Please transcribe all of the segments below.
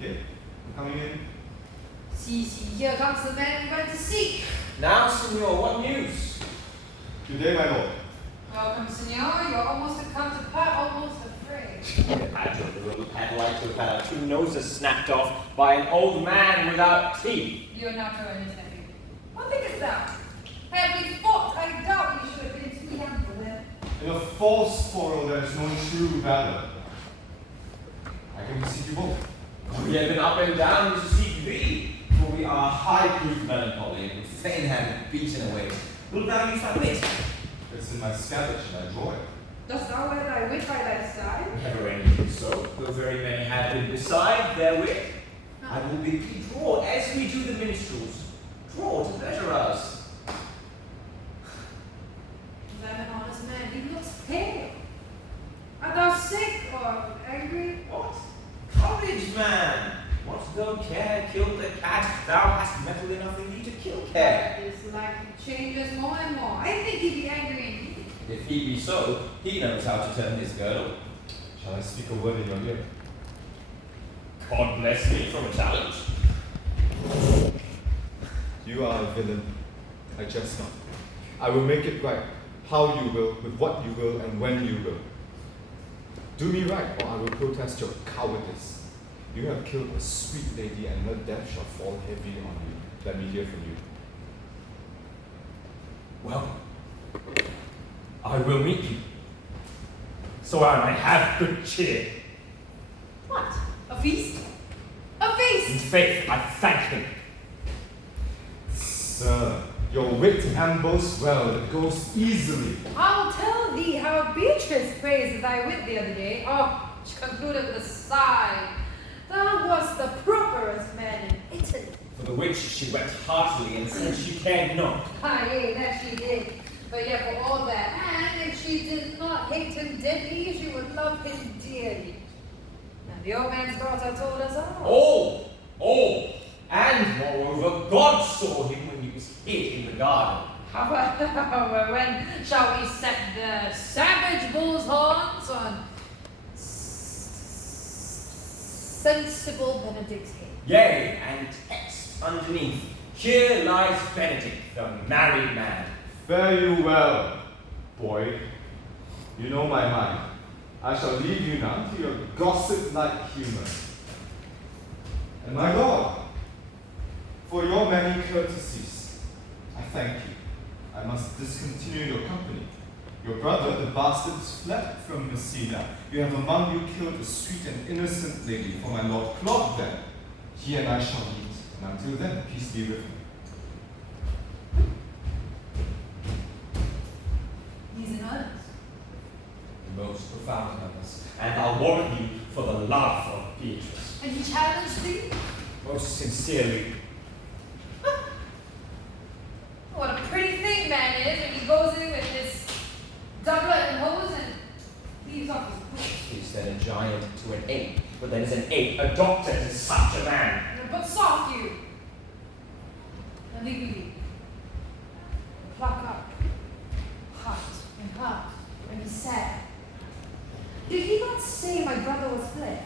Okay, I'm coming in. See, here comes the man we went to seek. Now, Signor, what news? Good day, my lord. Welcome, senor. You're almost a counterpart, almost afraid. I'd like to have had our two noses snapped off by an old man without teeth. You're not going to tell me. What think is that? Had we fought, I doubt we should have been too young for them. In a false quarrel, there is no true valor. I can seek you both. We have been up and down to seek thee, for we are high-proof melancholy, and would fain have it beaten away. Wilt thou use thy wit? It's in my scabbard, and I draw it. Dost thou wear thy wit by thy side? Never anything so, though very many have been beside their wit. I will bid thee draw, as we do the minstrels. Draw to pleasure us. Is that an honest man? He looks pale. Art thou sick or angry? What? Courage, man! What though care killed the cat, thou hast metal enough in thee to kill care. His life changes more and more. I think he'd be angry indeed. If he be so, he knows how to turn his girdle. Shall I speak a word in your ear? God bless me from a challenge. You are a villain. I jest not. I will make it right. How you will, with what you will, and when you will. Do me right, or I will protest your cowardice. You have killed a sweet lady, and her death shall fall heavy on you. Let me hear from you. Well, I will meet you, so I may have good cheer. What? A feast? A feast! In faith, I thank him. Sir, your wit ambles well. It goes easily. I'll tell thee how Beatrice praised thy wit the other day. Oh, she concluded with a sigh. Thou wast the properest man in Italy. For the which she wept heartily and said she cared not. Aye, that she did. But yet for all that, and if she did not hate him deadly, she would love him dearly. And the old man's daughter told us all. All! And moreover, God saw him when he was hid in the garden. However, when shall we set the savage bull's horns on sensible Benedict's head? Yea, and text underneath. Here lies Benedict, the married man. Fare you well, boy. You know my mind. I shall leave you now to your gossip-like humor. And my lord, for your many courtesies, I thank you. I must discontinue your company. Your brother, the bastards, fled from Messina. You have among you killed a sweet and innocent lady, for my lord clogged them. He and I shall meet, and until then, peace be with him. He's in earnest. The most profound purpose, and I'll warrant you for the love of Beatrice. And he challenged thee? Most sincerely. What a pretty thing man is when he goes in with his doublet and hose and leaves off his boots. Is then a giant to an ape, but then is an ape a doctor to such a man? But soft you. And legally. Pluck up. Heart and heart and be sad. Did he not say my brother was fled?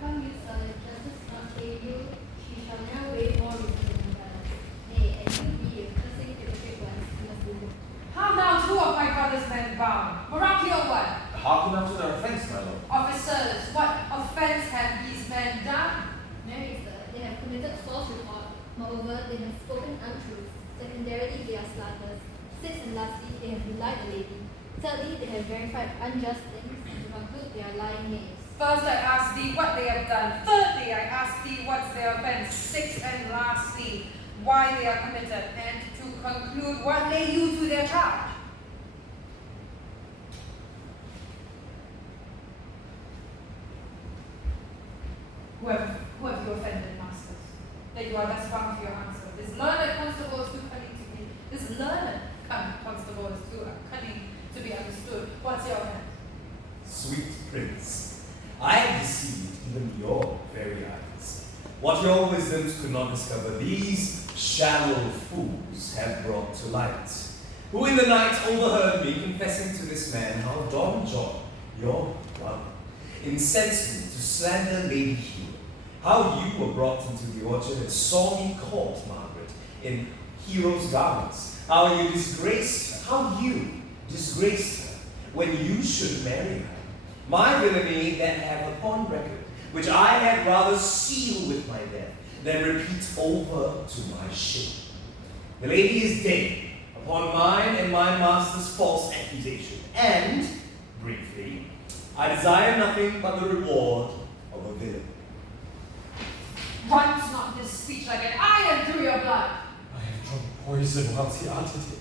Come you, sir, justice not pay you, she shall now wait more reasonable balance. Nay, and you be a cursing hypocrite ones, you must do. How now two of my brother's men bound? Morocco what? Hearken up to their offense, my lord. Officers, what offense have these men done? Marry, sir, they have committed false report. Moreover, they have spoken untruths. Secondarily, they are slanders. Sixth and lastly, they have belied the lady. Thirdly, they have verified unjust things, and to conclude, they are lying knaves. First I ask thee what they have done. Thirdly, I ask thee what's their offense. Sixth and lastly, why they are committed. And to conclude, what lay you to their charge? Who have you offended, masters? That you are thus bound to your answer. This learned constable is too cunning to be. This learned constable is too cunning to be understood. What's your offense? Sweet prince, I have deceived even your very eyes. What your wisdoms could not discover, these shallow fools have brought to light, who in the night overheard me confessing to this man how Don John your brother, incensed me to slander Lady Hero. How you were brought into the orchard and saw me caught, Margaret, in Hero's garments. How you disgraced her when you should marry her. My villainy then have upon record, which I had rather seal with my death than repeat over to my shame. The lady is dead upon mine and my master's false accusation, and, briefly, I desire nothing but the reward of a villain. Runs not this speech like an iron through your blood. I have drunk poison whilst he uttered it.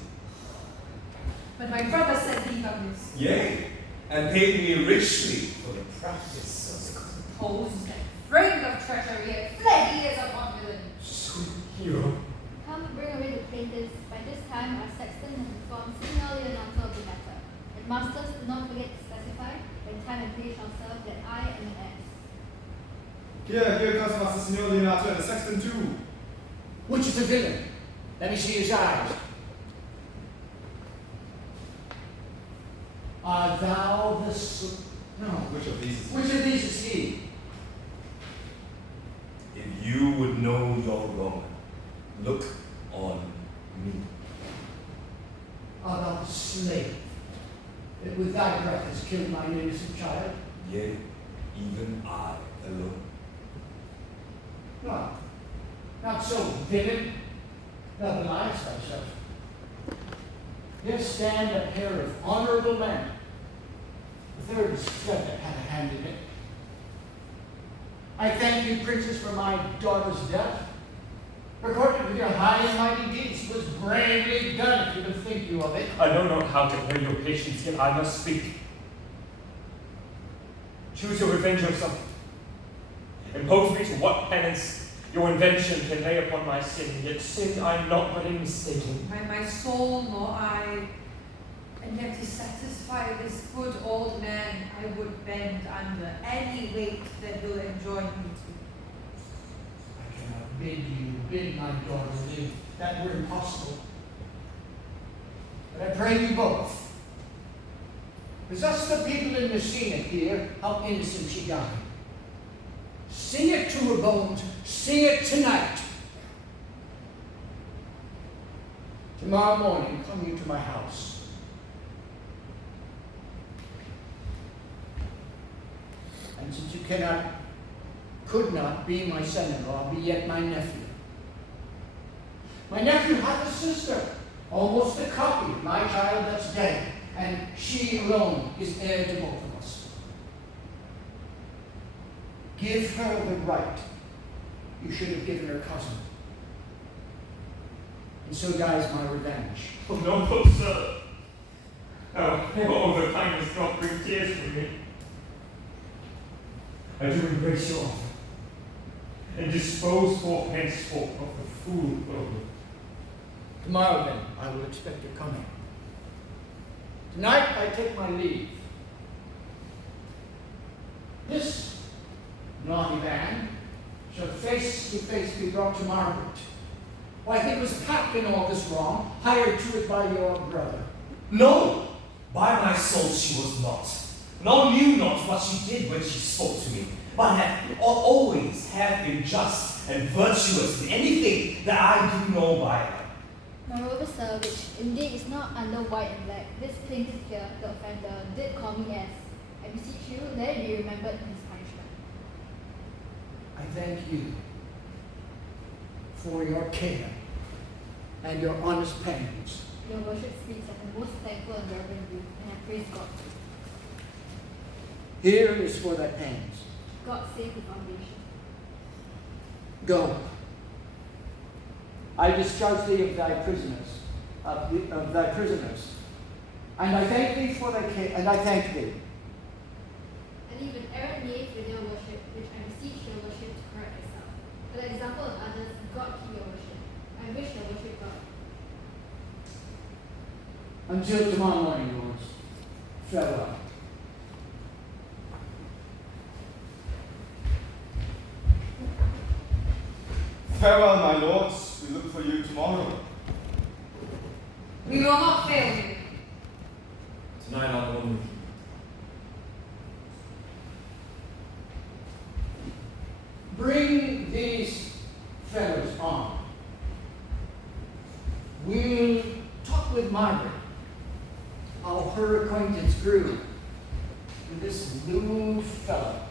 But my brother said he done this. Yea, and paid me richly for the practice of it. Posed and framed of treachery and fled years upon villainy. Sweet Hero. Come bring away the plaintiffs. By this time our sexton has informed Signor Leonato of the matter. And masters, do not forget to specify, when time and place shall serve, that I am an ass. Here comes Master Signor Leonato and the sexton too. Which is the villain? Let me see his eyes. Art thou the no? Which of these is Which of these is he? If you would know your wrong, look on me. Art thou the slave that with thy breath has killed mine innocent child? Yea, even I alone. No, not so, villain. Thou beliest thyself. Here stand a pair of honorable men. The third is Fred that had a hand in it. I thank you, princess, for my daughter's death. Recorded with your high and mighty deeds, was bravely done if you bethink you of it. I know not how to bear your patience, yet I must speak. Choose your revenge yourself. Impose me to what penance your invention can lay upon my sin, yet sin I'm not but in mistaking. By my soul nor I, and yet to satisfy this good old man, I would bend under any weight that he'll enjoin me to. I cannot bid my daughter live. That were impossible. But I pray you both. Possess the people in Messina here how innocent she died. Sing it to her bones. Sing it tonight. Tomorrow morning, come you to my house. And since you could not be my son-in-law, be yet my nephew. My nephew hath a sister, almost a copy of my child that's dead, and she alone is heir to both of us. Give her the right you should have given her cousin. And so dies my revenge. Oh, no, good sir. Oh, the kindness not bring tears from me. I do embrace your offer, and dispose for henceforth of the fool over. Tomorrow, then, I will expect your coming. Tonight, I take my leave. This naughty man shall face to face be brought to Margaret. Why, he was packed in all this wrong, hired to it by your brother. No, by my soul she was not. Nor knew not what she did when she spoke to me, but had always have been just and virtuous in anything that I do know by her. Moreover, sir, which indeed is not under white and black, this plaintiff here, the offender, did call me ass. I beseech you, let it be remembered in his punishment. I thank you for your care and your honest pains. Your worship speaks of the most thankful and reverent youth, and I praise God. Here is for thy pains. God save the foundation. Go. I discharge thee of thy prisoners, and I thank thee for thy care, and I thank thee. And even errant knave with your worship, which I beseech your worship to correct yourself. For the example of others, God keep your worship. I wish your worship God. Until tomorrow morning, lords. Farewell. Farewell, my lords. We look for you tomorrow. We will not fail you. Tonight I'll go with you. bring these fellows on. We'll talk with Margaret how her acquaintance grew with this new fellow